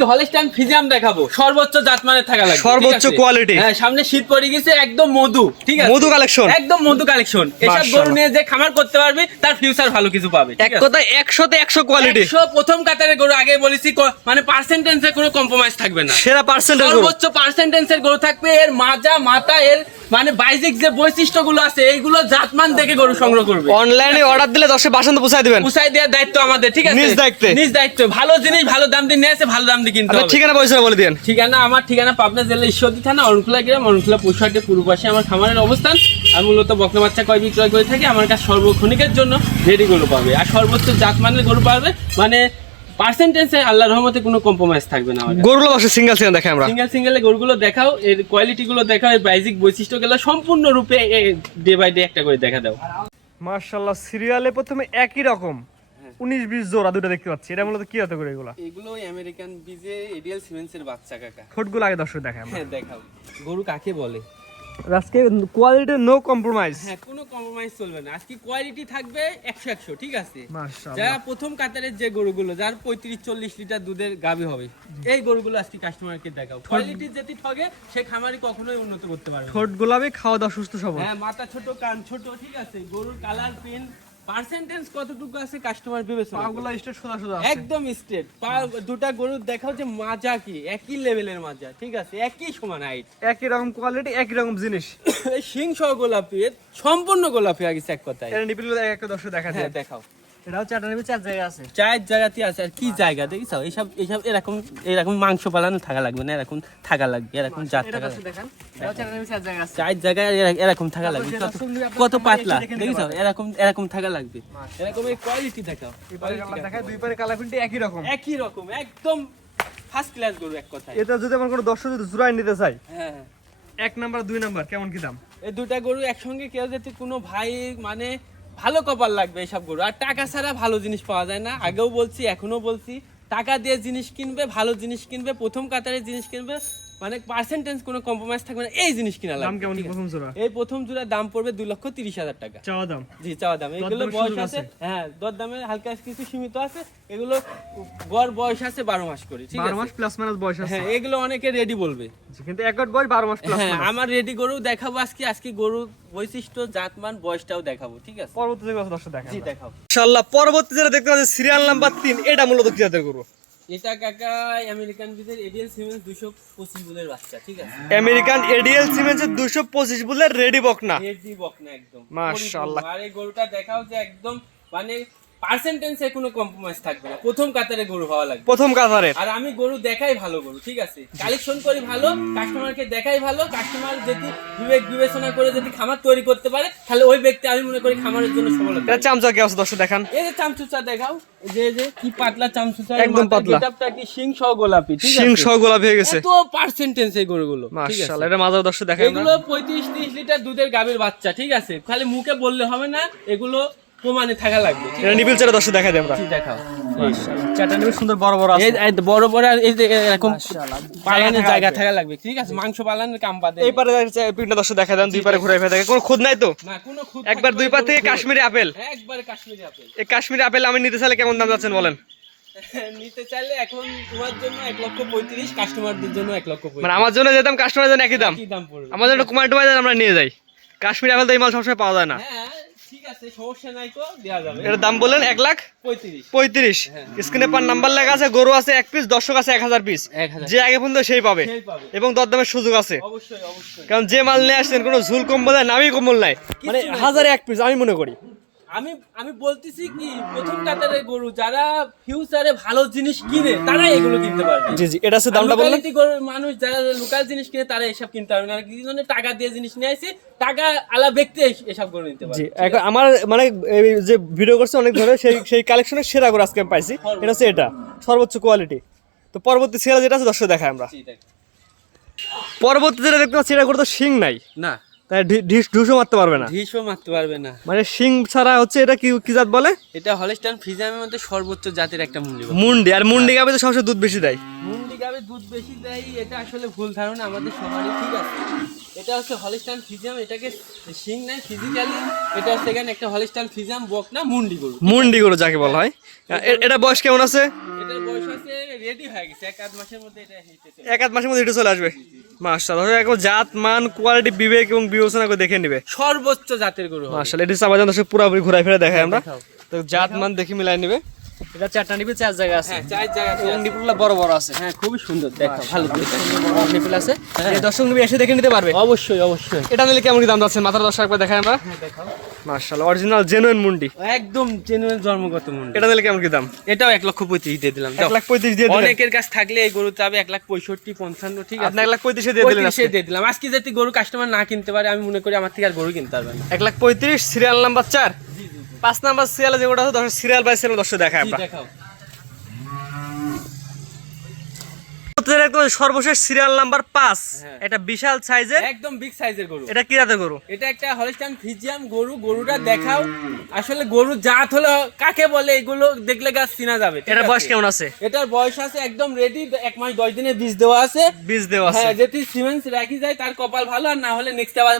আজকে Holstein Friesian দেখাবো, সর্বোচ্চ জাতমানের থাকা লাগবে, সর্বোচ্চ কোয়ালিটি। হ্যাঁ, সামনে শীত পড়ে গেছে, একদম মধু, ঠিক আছে, মধু কালেকশন, একদম মধু কালেকশন। এসব গরু নিয়ে যে খামার করতে পারবে তার ফিউচার ভালো কিছু পাবে। এক কথায় 100 তে 100 কোয়ালিটি। 100 প্রথম কাতারের গরু, আগে বলেছি মানে পার্সেন্টেজে কোনো কম্প্রোমাইজ থাকবে না, সেরা পার্সেন্টেজ গরু, সর্বোচ্চ পার্সেন্টেজের গরু থাকবে। এর মাজা মাথা, এর মানে বাইজিক যে বৈশিষ্ট্যগুলো আছে এইগুলো জাতমান দেখে গরু সংগ্রহ করবে। অনলাইনে অর্ডার দিলে 10 বাসন্ত পৌঁছায় দিবেন, পৌঁছায় দেওয়ার দায়িত্ব আমাদের, ঠিক আছে, নিজ দায়িত্বে, নিজ দায়িত্ব। ভালো জিনিস ভালো দাম দিয়ে নিয়ে আসে, ভালো দাম দিয়ে কিনতে হবে। ঠিকানা পয়সা বলে দেন। ঠিকানা আমার ঠিকানা পাবনা জেলা ঈশ্বরদী থানা অরণখোলা গ্রাম, অরণখোলা পশুহাটের পূর্ব পাশে আমার খামারের অবস্থান। আমি মূলত বকনা বাচ্চা ক্রয় বিক্রয় করে থাকি। আমার কাছে সর্বক্ষণিকের জন্য রেডি গরু পাবে, আর সর্বোচ্চ জাতমানের গরু পাবে, মানে পার্সেন্টেজে আল্লাহর রহমতে কোনো কম্প্রোমাইজ থাকবে না। গরুগুলো বসে সিঙ্গেল সিঙ্গেল দেখাই আমরা, সিঙ্গেল গরুগুলো দেখাও, এর কোয়ালিটি গুলো দেখাও, এর বাইজিক বৈশিষ্ট্যগুলো সম্পূর্ণ রূপে ডে বাই ডে একটা করে দেখা দাও। মাশাআল্লাহ, সিরিয়ালে প্রথমে একই রকম 19-20 জোড়া দুটো দেখতে পাচ্ছি। এটা মূলত কি হতে করে এগুলা? এগুলো আমেরিকান বিজে এডিএল সিমেন্সের বাচ্চা কাকা। ঠোঁটগুলো আগে দর্শক দেখাই আমরা। হ্যাঁ, দেখাও গরু কাকে বলে। আজকে কোয়ালিটি নো কম্প্রোমাইজ। হ্যাঁ, কোনো কম্প্রোমাইজ চলবে না। আজকে কোয়ালিটি থাকবে 100, ঠিক আছে। মাশাআল্লাহ, যারা প্রথম কাতারের যে গরুগুলো, যার 35-40 লিটার দুধের গাভী হবে, এই গরুগুলো আজকে কাস্টমারকে দেখাও। কোয়ালিটি যেটি ঠগে সে খামারি কখনোই উন্নত করতে পারবে না। ঠোঁট গোলাপি, খাওয়া দাওয়া সুস্থ সবল। হ্যাঁ, মাথা ছোট, কান ছোট, ঠিক আছে। গরুর কালার প্রিন্ট পার্সেন্টেজ কতটুকু আছে কাস্টমার বিবেচনা করবে। পাগুলা স্ট্রেট সোজা সোজা আছে, একদম স্ট্রেট। পা দুটা গরু দেখাও যে মাজা কি একই লেভেলের মাজা, ঠিক আছে, একই সমান হাইট, একই রকম কোয়ালিটি, একই রকম জিনিস। এই শিং সহ গোলাপি, সম্পূর্ণ গোলাপি আগেছে এক কথায়। এটা নিপিল একটা দর্শক দেখা যায়। হ্যাঁ, দেখাও। এটাও চারটা নিপি, 4 জায়গা আছে, 4 জায়গাতে আছে। আর কি জায়গা দেখিস, এইসব এরকম মাংস পালানো থাকা লাগবে না, এরকম থাকা লাগবে, এরকম জাত থাকা লাগবে। দেখেন এটাও চারটা নিপি, 4 জায়গা আছে, 4 জায়গায় এরকম থাকা লাগবে। কত পাতলা দেখিস, এরকম থাকা লাগবে। এরকম এই কোয়ালিটি দেখাও। দেখায় দুই পারে কালার প্রিন্ট একই রকম, একই রকম, একদম ফার্স্ট ক্লাস গরু এক কথায়। এটা যদি আমার কোনো দর্শক যদি জোড়ায় নিতে চাই, হ্যাঁ, 1 নাম্বার 2 নাম্বার কেমন কি দাম? এই দুটা গরু একসঙ্গে কেউ যদি কোনো ভাই মানে ভালো কপাল লাগবে এইসব গরু। আর টাকা ছাড়া ভালো জিনিস পাওয়া যায় না, আগেও বলছি এখনো বলছি। টাকা দিয়ে জিনিস কিনবে, ভালো জিনিস কিনবে, প্রথম কাতারের জিনিস কিনবে, মানে পার্সেন্টেজ কোনো কম্প্রোমাইজ থাকবে না, এই জিনিস কিনা দাম লাগবে। কেমন প্রথম জোড়া? এই প্রথম জোড়া দাম পড়বে 2,30,000 টাকা। চাওয়া দাম? জি, চাওয়া দাম। এগুলো দরদামের বয়স সুযোগ আছে, আছে? হ্যাঁ, দরদামে হালকা কিছু সীমিত আছে। এগুলো গড় বয়স আছে 12 মাস করে, ঠিক 12 আছে। মাস প্লাস মাইনাস বয়স আছে, হ্যাঁ, এগুলো অনেকে রেডি বলবে, কিন্তু একট বয়স 12 মাস প্লাস হ্যাঁ, মাইনাস। আমার রেডি গরু দেখাবো আজকে গরু বৈশিষ্ট্য, জাতমান, বয়সটাও দেখাবো, ঠিক আছে। পরবর্তী যে কথা দর্শক দেখেন। জি, দেখাও। ইনশাআল্লাহ পরবর্তী যেটা দেখতে পাচ্ছি সিরিয়াল নাম্বার 3, এটা মূলত কি জাতের গরু? এটা কাকা আমেরিকান বিজের এডিএল সিমেন্স 225 বুলের বাচ্চা, ঠিক আছে। আমেরিকান এডিএল সিমেন্সের 225 বুলের রেডি বকনা, রেডি বকনা একদম মাশাআল্লাহ। পরিপূর্ণ। আর এই গরুটা দেখাও যে একদম মানে পার্সেন্টেজে কোনো কম্প্রোমাইজ থাকবে না, প্রথম কাতারে গরু হওয়া লাগবে, প্রথম কাতারের। আর আমি গরু দেখাই ভালো গরু, ঠিক আছে, কালেকশন করি ভালো, কাস্টমারকে দেখাই ভালো। কাস্টমার যদি বিবেক বিবেচনা করে যদি খামার তৈরি করতে পারে, তাহলে ওই ব্যক্তি আমি মনে করি খামারের জন্য সফলতা। এটা চামচা কি আছে দর্শক দেখান। এই যে চামচুচা দেখাও, যে কি পাতলা চামচুচা, একদম পাতলা। গেটআপটা কি শিং সহ গোলাপি, ঠিক আছে, সিং সহ গোলাপি হয়ে গেছে, এত পার্সেন্টেজ এই গরুগুলো, ঠিক আছে। মাশাআল্লাহ। এটা মাজার দর্শক দেখাই আমরা। এগুলো 35-30 লিটার দুধের গাভীর বাচ্চা, ঠিক আছে, খালি মুখে বললে হবে না, এগুলো প্রমাণে থাকা লাগবে, ঠিক এটা আছে। নিপিল চারে দর্শক দেখাই দিই আমরা। জি, দেখাও। চারটা নিপিল সুন্দর বড় বড় আছে, এই বড় বড় এই যে এরকম পালানের থাকা জায়গা লাগবে। থাকা লাগবে, ঠিক আছে, মাংস পালানের কাম বাদে। এই পারে পিনটা দর্শক দেখাই দেন, দুই পারে ঘুরে ফেলে থাকে, কোনো খুদ নাই তো? না, কোনো খুদ একবার দুই পা থেকে কাশ্মীরি আপেল। একবারে কাশ্মীরি আপেল। এই কাশ্মীরি আপেল আমি নিতে চাইলে কেমন দাম যাচ্ছেন বলেন? নিতে চাইলে এখন তোমার জন্য 1,35,000, কাস্টমারদের জন্য 1,35,000, মানে আমার জন্য যেতাম, কাস্টমারের জন্য একই দাম। কি দাম পড়বে। আমাদের একটু কুমার টুমার আমরা নিয়ে যাই, কাশ্মীরি আপেল তো এই মাল সবসময় পাওয়া যায় না। হ্যাঁ, ঠিক আছে, সমস্যা নাই, কো দেয়া যাবে। এটার দাম বললেন 1,35,000। 35 স্ক্রিনে পার নাম্বার লেখা আছে, গরু আছে 1 পিস, দর্শক আছে 1000 পিস, 1000 যে আগে পর্যন্ত সেই পাবে, সেই পাবে। এবং দরদামের সুযোগ আছে। অবশ্যই অবশ্যই। কারণ যে মাল নিয়ে আসছেন কোনো ঝুল কম্বল নাই, নামই কম্বল নাই, মানে কিচ্ছু নাই। 1000 এক পিস আমি মনে করি। আমি বলতেছি কি, প্রথম কাতারের গরু যারা ফিউচারে ভালো জিনিস কিনে তারা এগুলো কিনতে পারবে। জি জি, এটা আছে দামটা বললেন। লোকালিটি গরুর মানুষ যারা লোকাল জিনিস কিনে তারা এসব কিনতে পারবে না, কি জন্য টাকা দিয়ে জিনিস নিয়ে আসে, টাকা আলা ব্যক্তি এসব গরু নিতে পারবে। জি, এখন আমার মানে এই যে ভিডিও করছে অনেক ধরে, সেই কালেকশনের সেরা গরু আজকে আমি পাইছি। এটা হচ্ছে এটা সর্বোচ্চ কোয়ালিটি। তো পরবর্তী সিরিয়াল যেটা আছে দর্শক দেখায় আমরা। জি, দেখ। পরবর্তী যেটা দেখতে পাচ্ছি, এটা গরু তো শিং নাই, না, তাই ঢুসও মারতে পারবে না, ঢিসও মারতে পারবে না। মানে শিং ছাড়া হচ্ছে এটা কি জাত বলে? এটা হলস্টাইন ফ্রিজিয়ানের মধ্যে সর্বোচ্চ জাতের একটা মুন্ডি গরু। মুন্ডি। আর মুন্ডি গাবে তো সবসময় দুধ বেশি দেয়। মুন্ডি গাবে দুধ বেশি দেয় এটা আসলে ভুল ধারণা আমাদের সবারই, ঠিক আছে। এটা হচ্ছে হলিস্টাইন ফ্রিজিয়াম, এটাকে শিং নাই ফিজিক্যালি, এটা হচ্ছে এখানে একটা হলিস্টাইন ফ্রিজিয়াম বকনা মুন্ডি গরু। মুন্ডি গরু যাকে বলা হয়। এটা বয়স কেমন আছে? এটার বয়স আছে রেডি হয়ে গেছে, 1-8 মাসের মধ্যে এটা হিটেছে। 1-8 মাসের মধ্যে এটা চলে আসবে। মাশাআল্লাহ, একদম জাত মান কোয়ালিটি বিবেক এবং বিবেচনা করে দেখে নেবে। সর্বোচ্চ জাতের গরু হবে। মাশাআল্লাহ, এটা চাবাজান দর্শক পুরোপুরি ঘুরাই ফিরে দেখাই আমরা। দেখাও। তো জাত মান দেখে মিলাই নেবে। এটা 4টা নিপল 4 জায়গা আছে। হ্যাঁ 4 জায়গা আছে। এবং নিপলগুলো বড় বড় আছে। হ্যাঁ খুবই সুন্দর, দেখো ভালো করে বড় নিপল আছে। এই দর্শক নিবে এসে দেখে নিতে পারবে। অবশ্যই অবশ্যই। এটা নিলে কেমন কি দাম যাচ্ছে মাত্র 10 টাকা করে দেখাই আমরা। হ্যাঁ দেখাও। মাশাআল্লাহ, অরিজিনাল জেনুইন মুন্ডি। একদম জেনুইন জন্মগত মুন্ডি। এটা নিলে কেমন কি দাম? এটাও 1,35,000 দিয়ে দিলাম। 1,35,000 দিয়ে দিলেন। অনেকের কাছ থাকলে এই গরু চাবে 1,65,000-55,000, ঠিক আছে। আপনি 1,35,000 দিয়ে দিলেন। 35,000 দিয়ে দিলাম। আজকে যদি গরু কাস্টমার না কিনতে পারে, আমি মনে করি আমার থেকে আর গরু কিনতে পারবে না। 1,35,000 সিরিয়াল নাম্বার 4। 5 নাম্বার সিরিয়ালে যেটা আছে 10 সিরিয়াল বাই সিরিয়াল দর্শক দেখায় জি আমরা। দেখাও। সর্বশেষ সিরিয়াল নাম্বার 5। হ্যাঁ। এটা বিশাল সাইজের, একদম বিগ সাইজের গরু। এটা কি জাতের গরু? এটা একটা হলিস্টাইন ফ্রিজিয়াম গরু। গরুটা দেখাও, আসলে গরু জাত হলো কাকে বলে এগুলো দেখলে গাছ চিনা যাবে, ঠিক এটা আছে? বয়স কেমন আছে? এটার বয়স আছে একদম রেডি, 1 মাস 10 দিনের বীজ দেওয়া আছে। বীজ দেওয়া আছে। হ্যাঁ, যদি সিমেন্স রাখি যায় তার কপাল ভালো, আর না হলে নেক্সট আবার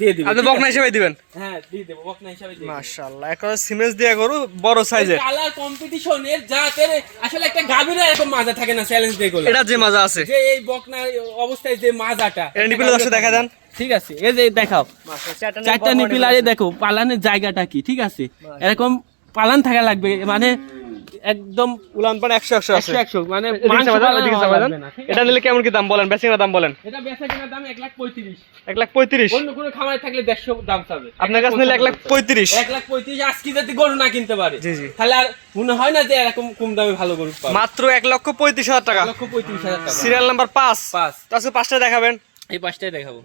দিয়ে দিবে। আপনি ঠিক বকনা আছে? হিসেবে দিবেন। হ্যাঁ দিয়ে দেব, বকনা হিসাবে দিয়ে দেব। মাশাআল্লাহ, একটা সিমেন্স দিয়া গরু বড় সাইজের। কালার কম্পিটিশন এর জাতের আসলে একটা গাভীর এরকম মাজা থাকে না, চ্যালেঞ্জ দিয়ে গেল। এটা যে মাজা আছে, যে এই বকনার অবস্থায় যে মাজাটা, এটা নিপিল দর্শক দেখা দেন। ঠিক আছে, এই যে দেখাও 4টা নিপিল, আরে দেখো পালানের জায়গাটা কি, ঠিক আছে। এরকম পালান থাকা লাগবে, মানে একদম উলান পান 100 আছে। 100 মানে এদিকে মাংস চাপাদান, পালান এদিকে হওয়া চাপাদান। লাগবে না, ঠিক আছে? এটা নিলে কেমন কি দাম বলেন, বেচিং দাম বলেন। এটা বেচা কেনার দাম 1,35,000। 1,35,000। অন্য কোনো খামারে থাকলে 150 দাম চাবে। আপনার কাছে নিলে 1,35,000। 1,35,000 আজকে যদি গরু না কিনতে পারে, জি, জি। তাহলে আর মনে হয় না যে এরকম কম দামে ভালো গরু পাবে। মাত্র 1,35,000 টাকা। 1,35,000 টাকা। Serial number 5। পাঁচ। তাহলে 5টা দেখাবেন। এই 5টাই দেখাবো।